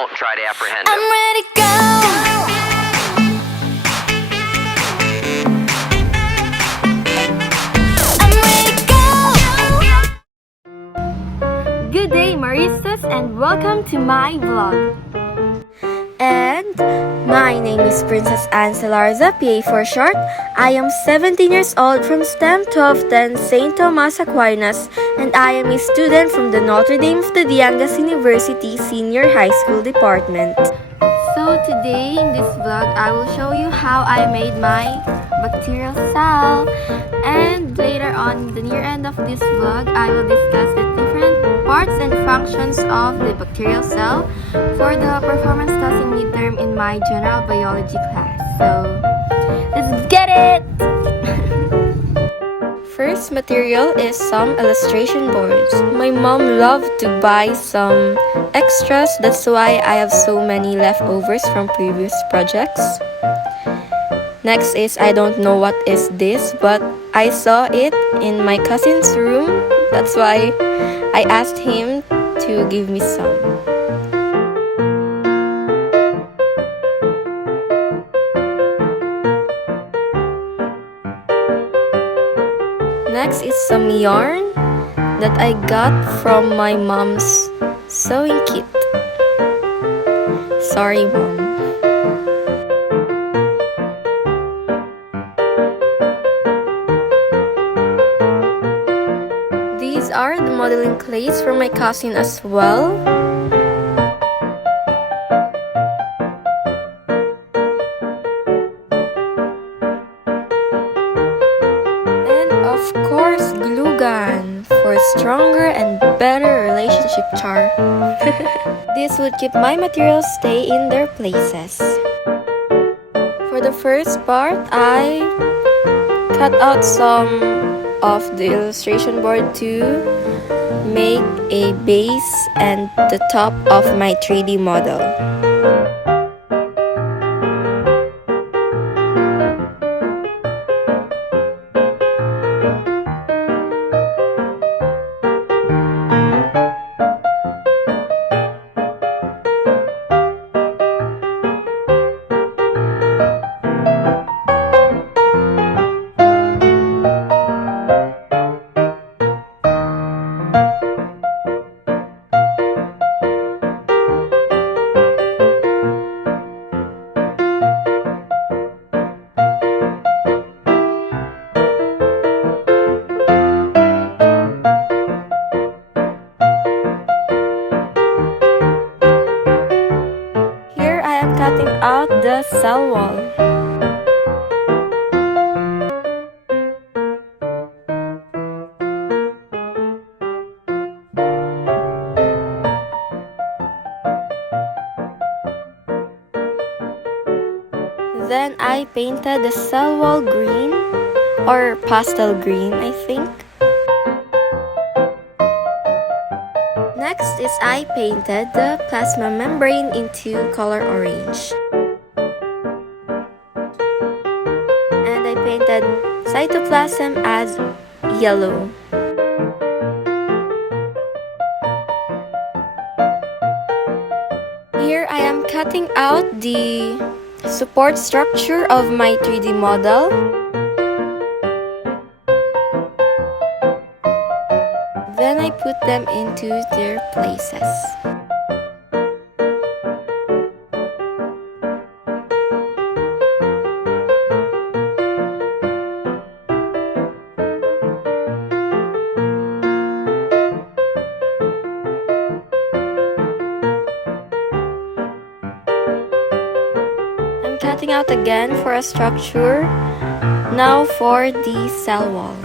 Don't try to apprehend I'm him. ready to go. I'm ready to go. Good day, Maristas, and welcome to my vlog. And my name is Princess Ann Salarza, PA for short. I am 17 years old from STEM 1210 St. Thomas Aquinas, and I am a student from the Notre Dame of the Diangas University Senior High School Department. So today in this vlog, I will show you how I made my bacterial cell. And later on, the near end of this vlog, I will discuss the different parts and functions of the bacterial cell for the performance testing midterm in my general biology class. So, let's get it! First material is some illustration boards. My mom loved to buy some extras, that's why I have so many leftovers from previous projects. Next is, I don't know what is this, but I saw it in my cousin's room. That's why I asked him to give me some. Next is some yarn that I got from my mom's sewing kit. Sorry, Mom. These are the modeling clays from my cousin as well. And of course, glue gun for stronger and better relationship charm. This would keep my materials stay in their places. For the first part, I cut out some of the illustration board to make a base and the top of my 3D model. Cutting out the cell wall. Then I painted the cell wall green or pastel green, I think. Next is I painted the plasma membrane into color orange. And I painted cytoplasm as yellow. Here I am cutting out the support structure of my 3D model. Then I put them into their places. I'm cutting out again for a structure. Now for the cell wall.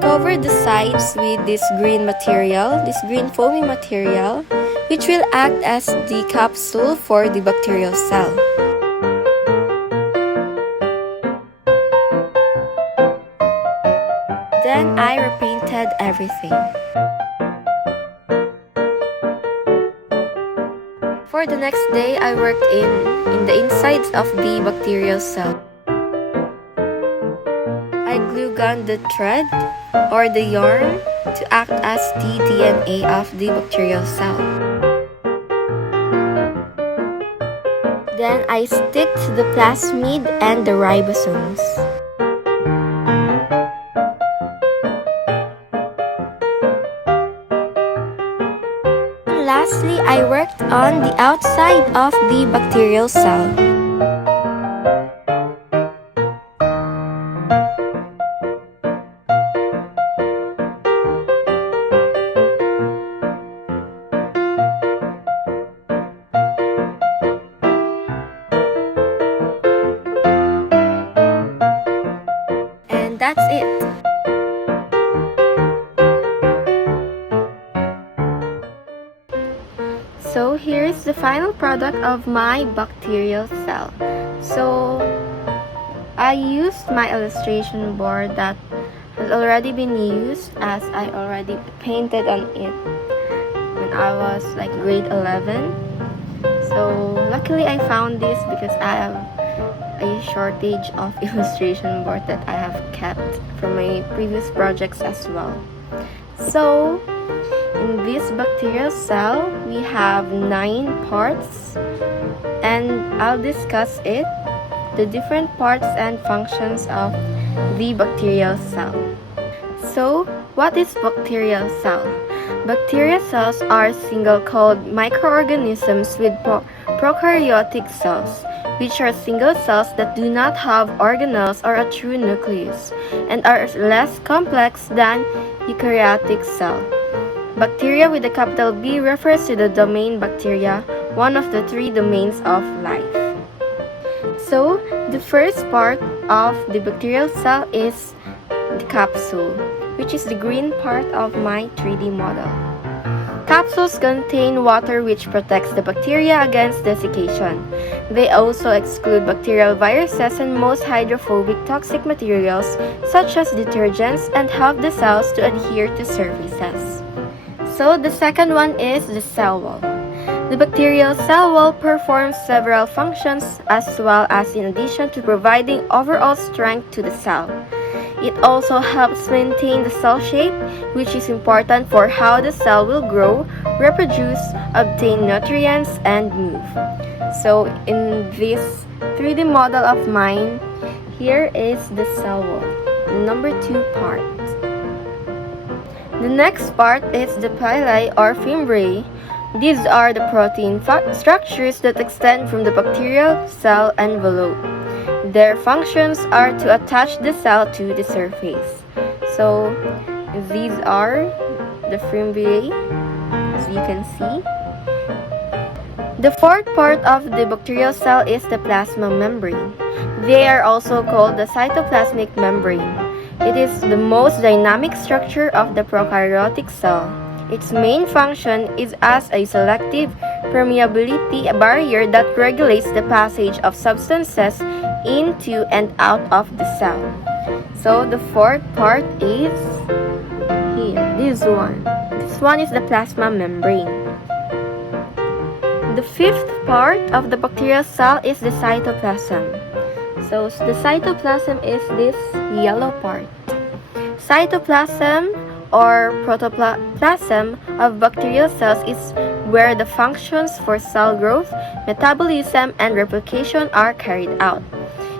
Cover the sides with this green material, this green foamy material, which will act as the capsule for the bacterial cell. Then I repainted everything. For the next day, I worked in the insides of the bacterial cell. I glue gunned the thread or the yarn to act as the DNA of the bacterial cell. Then I stick to the plasmid and the ribosomes. Lastly, I worked on the outside of the bacterial cell. And that's it. So here's the final product of my bacterial cell. So I used my illustration board that has already been used, as I already painted on it when I was like grade 11. So luckily I found this because I have a shortage of illustration board that I have kept from my previous projects as well. So in this bacterial cell, we have 9 parts, and I'll discuss the different parts and functions of the bacterial cell. So, what is bacterial cell? Bacterial cells are single-celled microorganisms with prokaryotic cells, which are single cells that do not have organelles or a true nucleus, and are less complex than eukaryotic cell. Bacteria with a capital B refers to the domain bacteria, one of the 3 domains of life. So, the first part of the bacterial cell is the capsule, which is the green part of my 3D model. Capsules contain water which protects the bacteria against desiccation. They also exclude bacterial viruses and most hydrophobic toxic materials such as detergents and help the cells to adhere to surfaces. So the second one is the cell wall. The bacterial cell wall performs several functions as well as in addition to providing overall strength to the cell. It also helps maintain the cell shape, which is important for how the cell will grow, reproduce, obtain nutrients, and move. So in this 3D model of mine, here is the cell wall, the number 2 part. The next part is the pili or fimbriae. These are the protein structures that extend from the bacterial cell envelope. Their functions are to attach the cell to the surface. So these are the fimbriae, as you can see. The fourth part of the bacterial cell is the plasma membrane. They are also called the cytoplasmic membrane. It is the most dynamic structure of the prokaryotic cell. Its main function is as a selective permeability barrier that regulates the passage of substances into and out of the cell. So the fourth part is here, this one. This one is the plasma membrane. The fifth part of the bacterial cell is the cytoplasm. So the cytoplasm is this yellow part. Cytoplasm or protoplasm of bacterial cells is where the functions for cell growth, metabolism, and replication are carried out.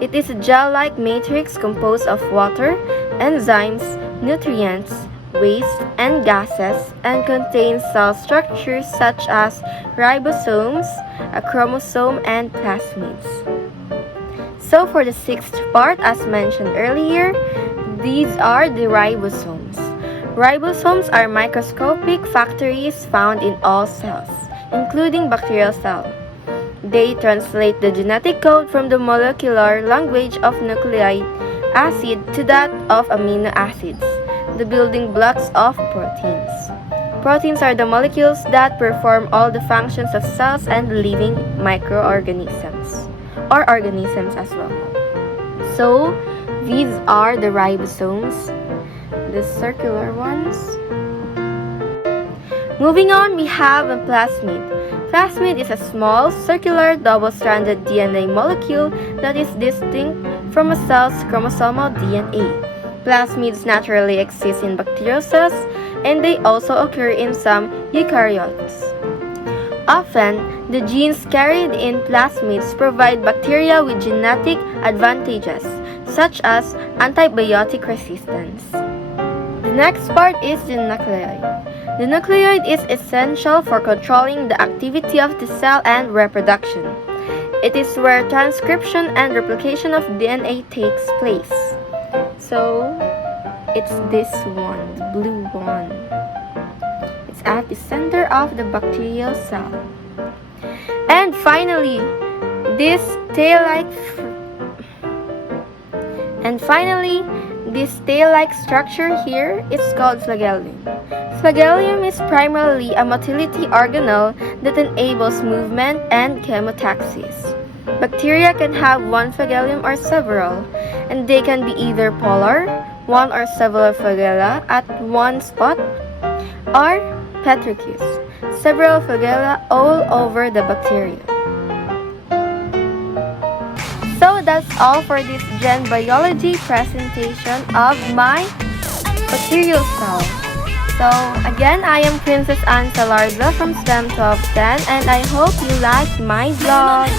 It is a gel-like matrix composed of water, enzymes, nutrients, waste, and gases, and contains cell structures such as ribosomes, a chromosome, and plasmids. So for the sixth part, as mentioned earlier, these are the ribosomes. Ribosomes are microscopic factories found in all cells, including bacterial cells. They translate the genetic code from the molecular language of nucleic acid to that of amino acids, the building blocks of proteins. Proteins are the molecules that perform all the functions of cells and living microorganisms, or organisms as well. So, these are the ribosomes, the circular ones. Moving on, we have a plasmid. Plasmid is a small, circular, double-stranded DNA molecule that is distinct from a cell's chromosomal DNA. Plasmids naturally exist in bacterial cells, and they also occur in some eukaryotes. Often, the genes carried in plasmids provide bacteria with genetic advantages, such as antibiotic resistance. The next part is the nucleoid. The nucleoid is essential for controlling the activity of the cell and reproduction. It is where transcription and replication of DNA takes place. So, it's this one, the blue one. It's at the center of the bacterial cell. And finally, this tail-like structure here is called flagellum. Flagellum is primarily a motility organelle that enables movement and chemotaxis. Bacteria can have one flagellum or several, and they can be either polar, one or several flagella at one spot, or petricus, several flagella all over the bacteria. So that's all for this Gen Biology presentation of my bacterial cell. So again, I am Princess Ann Salarza from STEM 1210, and I hope you liked my vlog.